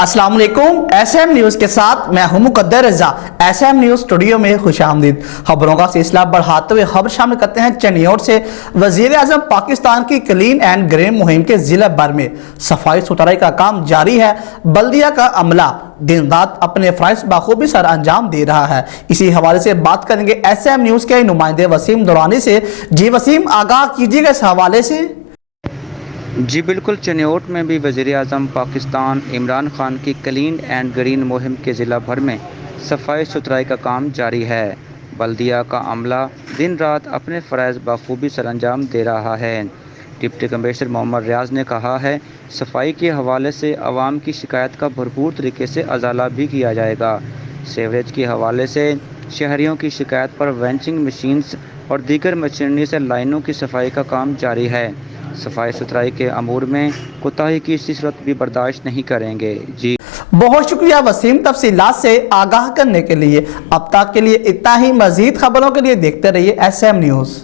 अस्सलाम वालेकुम। SM news के साथ मैं हूं मुकद्दर रजा। SM न्यूज़ स्टूडियो में खुश आमदीद। खबरों का सिलसिला बढ़ाते हुए खबर शामिल करते हैं चनियोट से। वजीर आजम पाकिस्तान की क्लीन एंड ग्रीन मुहिम के जिला भर में सफाई सुथराई का काम जारी है। बल्दिया का अमला दिन रात अपने फराइज बखूबी सर अंजाम दे रहा है। इसी हवाले से बात करेंगे SM न्यूज़ के नुमाइंदे वसीम दुरानी से। जी वसीम, आगाह कीजिएगा इस हवाले से। जी बिल्कुल, चनियोट में भी वज़ीर आज़म पाकिस्तान इमरान खान की क्लीन एंड ग्रीन मुहिम के ज़िला भर में सफाई सुथराई का काम जारी है। बल्दिया का अमला दिन रात अपने फ़राइज़ बखूबी सरअंजाम दे रहा है। डिप्टी कमिश्नर मोहम्मद रियाज ने कहा है, सफाई के हवाले से आवाम की शिकायत का भरपूर तरीके से अजाला भी किया जाएगा। सीवरेज के हवाले से शहरियों की शिकायत पर वेंचिंग मशीन्स और दीगर मशीनरी से लाइनों की सफाई का काम जारी है। सफाई सुथराई के अमूर में कोताही की किसी सूरत भी बर्दाश्त नहीं करेंगे। जी बहुत शुक्रिया वसीम, तफसीलात से आगाह करने के लिए। अब तक के लिए इतना ही। मजीद खबरों के लिए देखते रहिए SM न्यूज़।